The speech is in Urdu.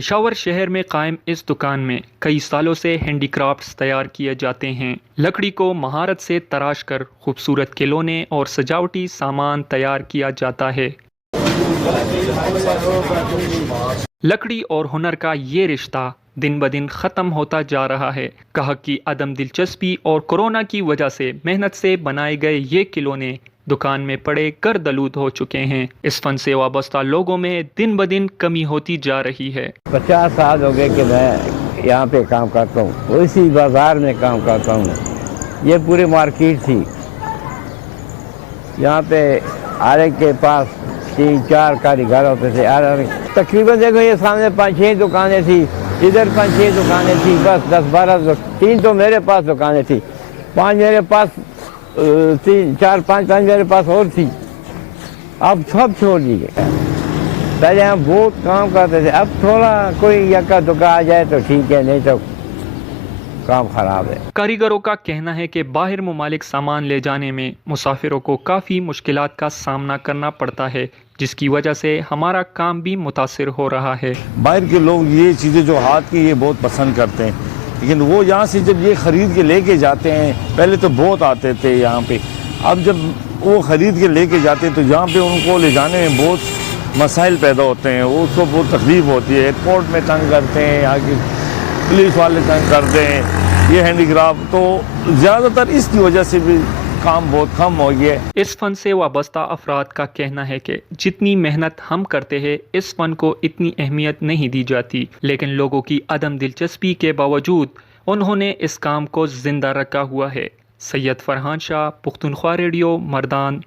پشاور شہر میں قائم اس دکان میں کئی سالوں سے ہینڈی کرافٹس تیار کیے جاتے ہیں۔ لکڑی کو مہارت سے تراش کر خوبصورت کھلونے اور سجاوٹی سامان تیار کیا جاتا ہے۔ لکڑی اور ہنر کا یہ رشتہ دن بدن ختم ہوتا جا رہا ہے۔ گاہک کی عدم دلچسپی اور کورونا کی وجہ سے محنت سے بنائے گئے یہ کھلونے دکان میں پڑے گردآلود ہو چکے ہیں۔ اس فن سے وابستہ لوگوں میں دن بدن کمی ہوتی جا رہی ہے۔ 50 سال ہو گئے کہ میں یہاں پہ کام کرتا ہوں، اسی بازار میں کام کرتا ہوں۔ یہ پوری مارکیٹ تھی، یہاں پہ ہر ایک کے پاس 3-4 کاریگر ہوتے تھے۔ تقریباً دیکھو یہ سامنے 5-6 دکانیں تھی، ادھر 5-6 دکانیں تھی، بس 10-12 3 تو میرے پاس دکانیں تھی، 5 میرے پاس 4-5 میرے پاس اور تھی۔ اب سب چھوڑ دیے۔ پہلے ہم بہت کام کرتے تھے، اب تھوڑا کوئی یکا دکا آ جائے تو ٹھیک ہے، نہیں تو کام خراب ہے۔ کاریگروں کا کہنا ہے کہ باہر ممالک سامان لے جانے میں مسافروں کو کافی مشکلات کا سامنا کرنا پڑتا ہے، جس کی وجہ سے ہمارا کام بھی متاثر ہو رہا ہے۔ باہر کے لوگ یہ چیزیں جو ہاتھ کی یہ بہت پسند کرتے ہیں، لیکن وہ یہاں سے جب یہ خرید کے لے کے جاتے ہیں، پہلے تو بہت آتے تھے یہاں پہ، اب جب وہ خرید کے لے کے جاتے ہیں تو یہاں پہ ان کو لے جانے میں بہت مسائل پیدا ہوتے ہیں، اس کو بہت تکلیف ہوتی ہے۔ ایئرپورٹ میں تنگ کرتے ہیں، یہاں کی پولیس والے تنگ کرتے ہیں، یہ ہینڈی کرافٹ تو زیادہ تر اس کی وجہ سے بھی کام بہت کم ہو گیا ہے۔ اس فن سے وابستہ افراد کا کہنا ہے کہ جتنی محنت ہم کرتے ہیں اس فن کو اتنی اہمیت نہیں دی جاتی، لیکن لوگوں کی عدم دلچسپی کے باوجود انہوں نے اس کام کو زندہ رکھا ہوا ہے۔ سید فرحان شاہ، پختونخوا ریڈیو، مردان۔